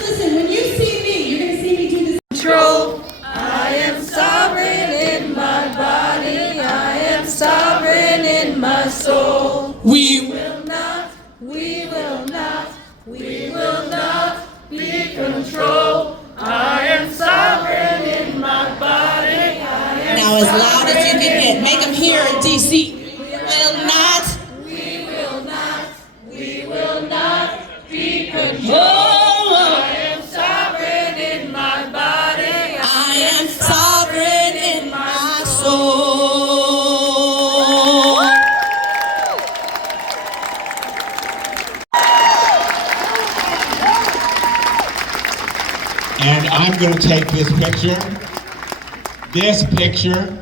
Listen, when you see me, you're going to see me do this. Control. I am sovereign in my body. I am sovereign in my soul. We will not be controlled. I am sovereign in my body. Now as loud as you can get. Make them hear it, DC. We will not be controlled. I am sovereign in my body. I am sovereign in my soul. And I'm going to take this picture. This picture.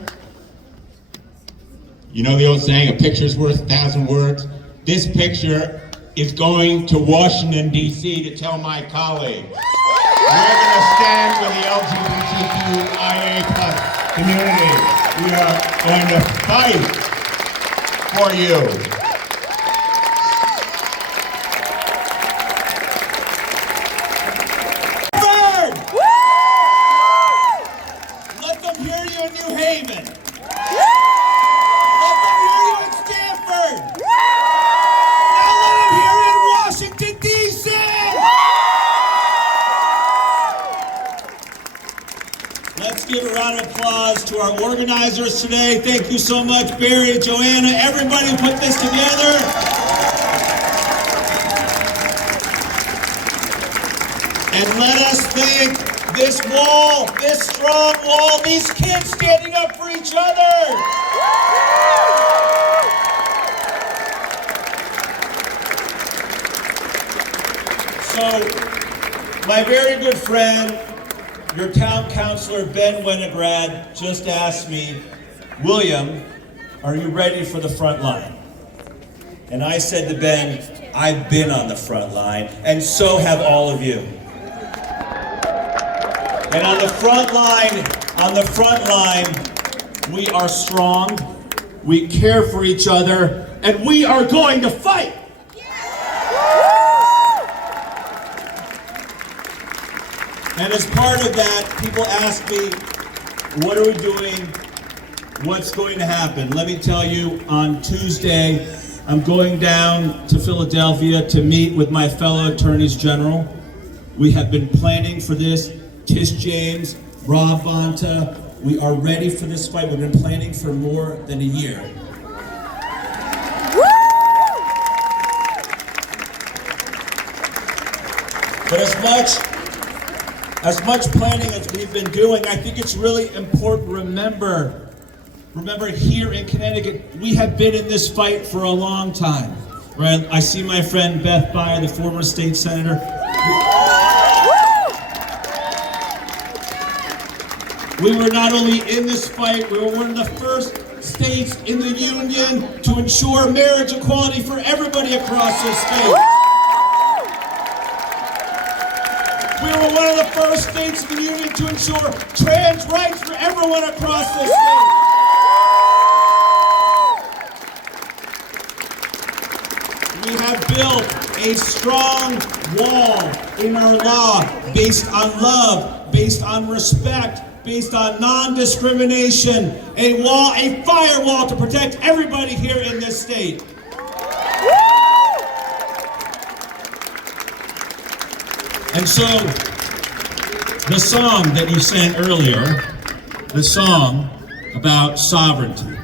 You know the old saying, a picture's worth 1,000 words? This picture is going to Washington, D.C. to tell my colleagues. We're going to stand with the LGBTQIA plus community. We are going to fight for you. Let them hear you in New Haven. Let them hear you in Stanford. Now let them hear you in Washington, D.C. Let's give a round of applause to our organizers today. Thank you so much, Barry, Joanna, everybody who put this together. And let us thank this wall, this strong wall, these kids standing up for each other. So, my very good friend, your town councilor, Ben Winograd, just asked me, William, are you ready for the front line? And I said to Ben, I've been on the front line, and so have all of you. And on the front line, we are strong, we care for each other, and we are going to fight. And as part of that, people ask me, what are we doing? What's going to happen? Let me tell you, on Tuesday, I'm going down to Philadelphia to meet with my fellow attorneys general. We have been planning for this. Tish James, Rob Bonta, we are ready for this fight. We've been planning for more than a year. But as much planning as we've been doing, I think it's really important to remember here in Connecticut, we have been in this fight for a long time. Right? I see my friend Beth Byer, the former state senator. We were not only in this fight, we were one of the first states in the union to ensure marriage equality for everybody across this state. We were one of the first states in the union to ensure trans rights for everyone across this state. We have built a strong wall in our law based on love, based on respect, based on non-discrimination, a firewall to protect everybody here in this state. And so, the song that you sang earlier, the song about sovereignty.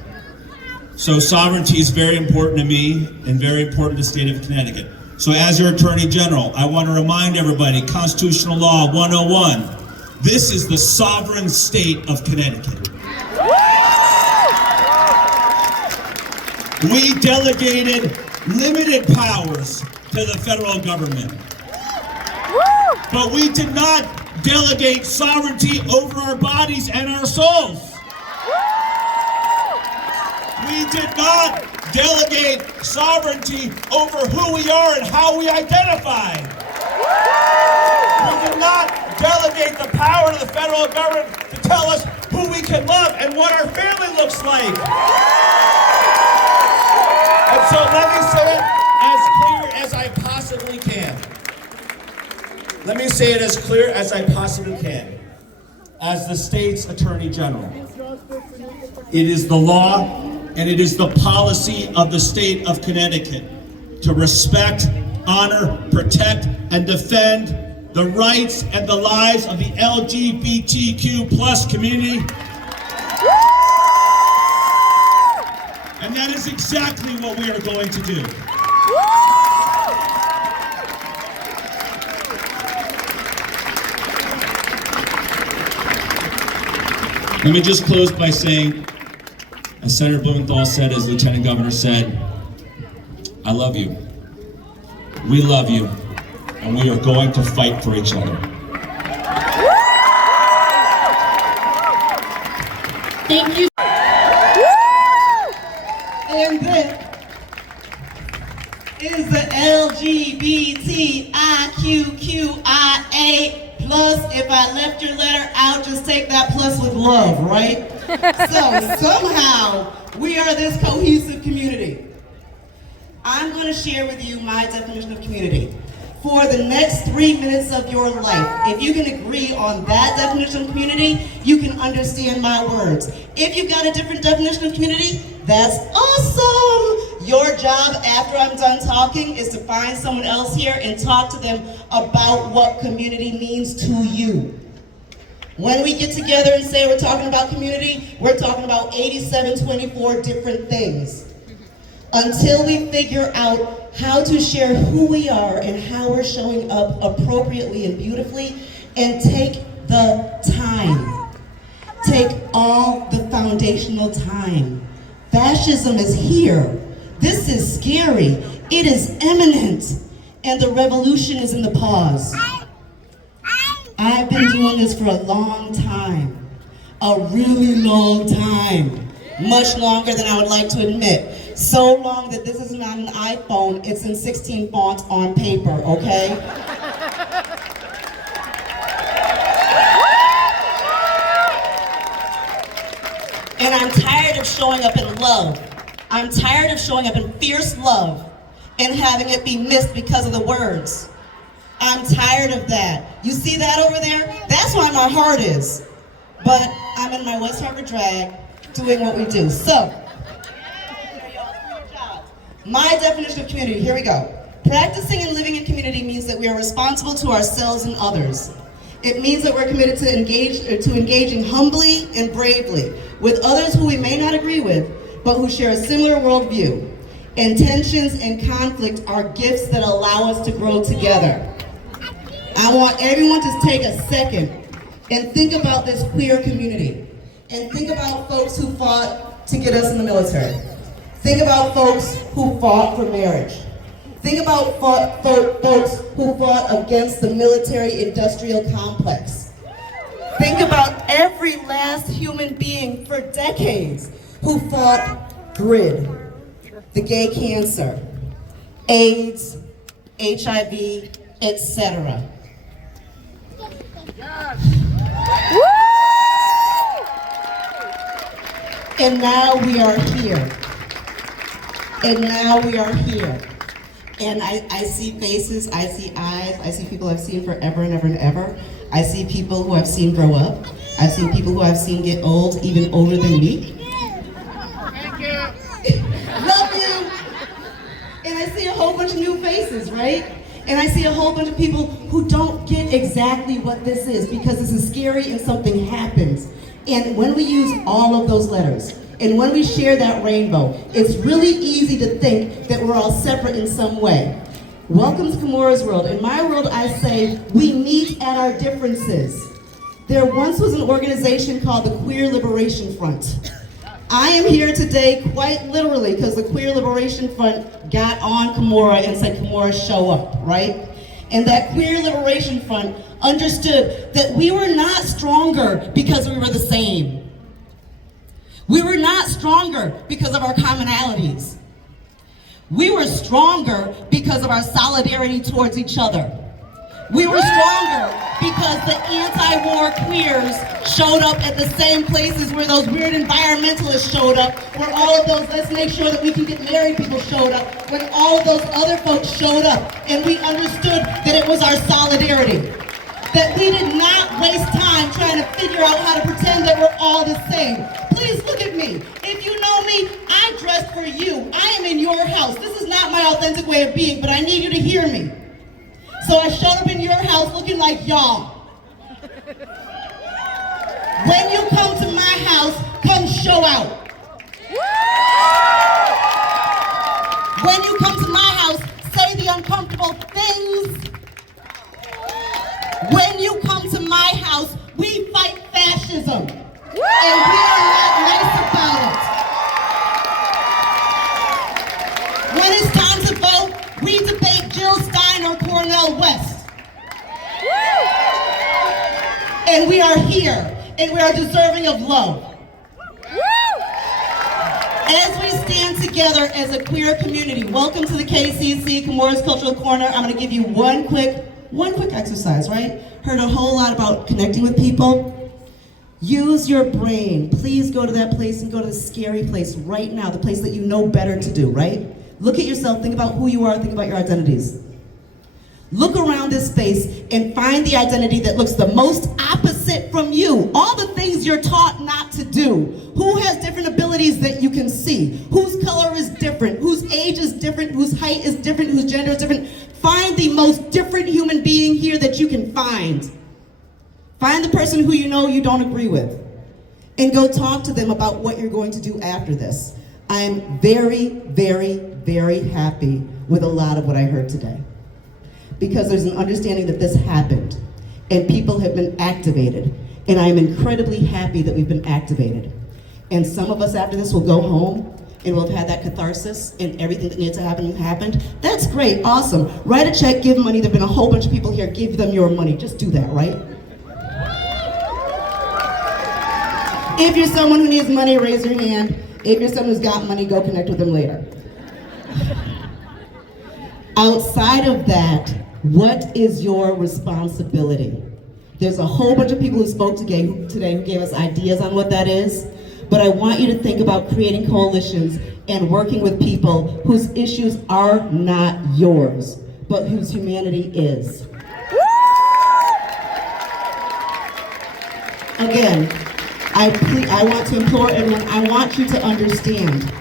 So sovereignty is very important to me and very important to the state of Connecticut. So as your Attorney General, I want to remind everybody, Constitutional Law 101, this is the sovereign state of Connecticut. We delegated limited powers to the federal government. But we did not delegate sovereignty over our bodies and our souls. We did not delegate sovereignty over who we are and how we identify. We did not delegate the power to the federal government to tell us who we can love and what our family looks like. And so let me say it as clear as I possibly can. Let me say it as clear as I possibly can. As the state's Attorney General, it is the law and it is the policy of the state of Connecticut to respect, honor, protect, and defend the rights and the lives of the LGBTQ+ community. And that is exactly what we are going to do. Let me just close by saying, as Senator Blumenthal said, as Lieutenant Governor said, I love you. We love you. And we are going to fight for each other. Thank you. And this is the LGBTQIA+. If I left your letter out, just take that plus with love, right? So somehow we are this cohesive community. I'm going to share with you my definition of community. For the next 3 minutes of your life, if you can agree on that definition of community, you can understand my words. If you've got a different definition of community, that's awesome. Your job after I'm done talking is to find someone else here and talk to them about what community means to you. When we get together and say we're talking about community, we're talking about 8724 different things. Until we figure out how to share who we are and how we're showing up appropriately and beautifully, and take the time. Take all the foundational time. Fascism is here. This is scary. It is imminent. And the revolution is in the pause. I've been doing this for a long time. A really long time. Much longer than I would like to admit. So long that this is not an iPhone, it's in 16 fonts on paper, okay? And I'm tired of showing up in love. I'm tired of showing up in fierce love and having it be missed because of the words. I'm tired of that. You see that over there? That's why my heart is. But I'm in my West Hartford drag doing what we do. So, my definition of community, here we go. Practicing and living in community means that we are responsible to ourselves and others. It means that we're committed to engaging humbly and bravely with others who we may not agree with, but who share a similar worldview. And tensions and conflict are gifts that allow us to grow together. I want everyone to take a second and think about this queer community. And think about folks who fought to get us in the military. Think about folks who fought for marriage. Think about folks who fought against the military-industrial complex. Think about every last human being for decades who fought GRID, the gay cancer, AIDS, HIV, etc. And now we are here. And now we are here. And I see faces, I see eyes, I see people I've seen forever and ever and ever. I see people who I've seen grow up. I've seen people who I've seen get old, even older than me. Thank you. Love you. And I see a whole bunch of new faces, right? And I see a whole bunch of people who don't get exactly what this is, because this is scary and something happens. And when we use all of those letters, and when we share that rainbow, it's really easy to think that we're all separate in some way. Welcome to Kimura's world. In my world, I say we meet at our differences. There once was an organization called the Queer Liberation Front. I am here today quite literally because the Queer Liberation Front got on Kimora and said, Kimora, show up, right? And that Queer Liberation Front understood that we were not stronger because we were the same. We were not stronger because of our commonalities. We were stronger because of our solidarity towards each other. We were stronger because the anti-war queers showed up at the same places where those weird environmentalists showed up, where all of those let's make sure that we can get married people showed up, when all of those other folks showed up, and we understood that it was our solidarity. That we did not waste time trying to figure out how to pretend that we're all the same. Please look at me. If you know me, I dressed for you. I am in your house. This is not my authentic way of being, but I need you to hear me. So I showed up in your house looking like y'all. When you come to my house, come show out. When you come to my house, say the uncomfortable things. When you come to my house, we fight fascism. And we are not nice about it. When it's time to vote, we debate Jill Stein or Cornel West. And we are here, and we are deserving of love. As we stand together as a queer community, welcome to the KCC, Kimora's Cultural Corner. I'm gonna give you one quick exercise, right? Heard a whole lot about connecting with people. Use your brain. Please go to that place and go to the scary place right now, the place that you know better to do, right? Look at yourself, think about who you are, think about your identities. Look around this space and find the identity that looks the most opposite from you. All the things you're taught not to do. Who has different abilities that you can see? Whose color is different? Whose age is different? Whose height is different? Whose gender is different? Find the most different human being here that you can find. Find the person who you know you don't agree with. And go talk to them about what you're going to do after this. I'm very, very, very happy with a lot of what I heard today. Because there's an understanding that this happened and people have been activated. And I'm incredibly happy that we've been activated. And some of us after this will go home and we'll have had that catharsis and everything that needed to happen happened. That's great, awesome. Write a check, give money. There've been a whole bunch of people here, give them your money. Just do that, right? If you're someone who needs money, raise your hand. If you're someone who's got money, go connect with them later. Outside of that, what is your responsibility? There's a whole bunch of people who spoke today who gave us ideas on what that is, but I want you to think about creating coalitions and working with people whose issues are not yours, but whose humanity is. Again, I want to implore everyone, I want you to understand.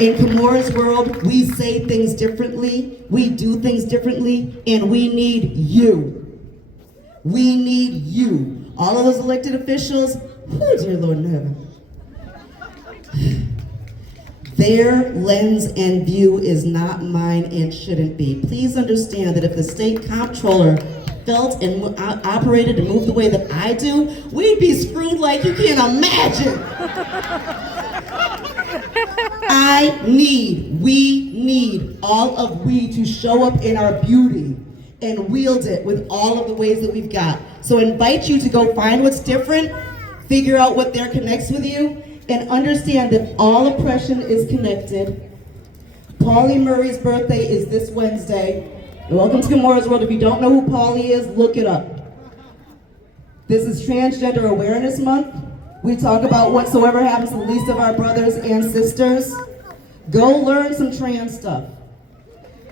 In Kimora's world, we say things differently, we do things differently, and we need you. We need you. All of those elected officials, oh dear Lord in heaven. Their lens and view is not mine and shouldn't be. Please understand that if the state comptroller felt and operated and moved the way that I do, we'd be screwed like you can't imagine. We need all of we to show up in our beauty and wield it with all of the ways that we've got. So I invite you to go find what's different, figure out what there connects with you, and understand that all oppression is connected. Pauli Murray's birthday is this Wednesday. Welcome to Kimora's World. If you don't know who Pauli is, look it up. This is Transgender Awareness Month. We talk about whatsoever happens to the least of our brothers and sisters. Go learn some trans stuff.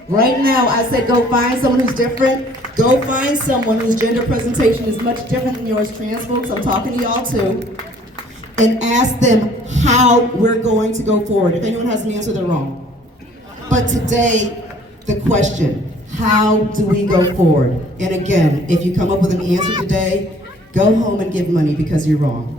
Right now, I said go find someone who's different. Go find someone whose gender presentation is much different than yours, trans folks. I'm talking to y'all too. And ask them how we're going to go forward. If anyone has an answer, they're wrong. But today, the question, how do we go forward? And again, if you come up with an answer today, go home and give money because you're wrong.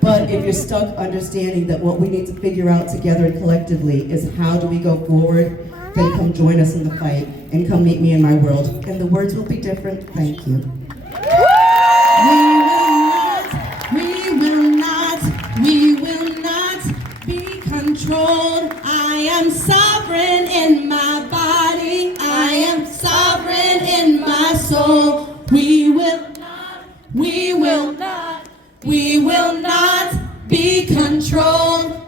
But if you're stuck understanding that what we need to figure out together and collectively is how do we go forward, then come join us in the fight and come meet me in my world. And the words will be different. Thank you. We will not controlled. I am sovereign in my body. I am sovereign in my soul. We will not be controlled.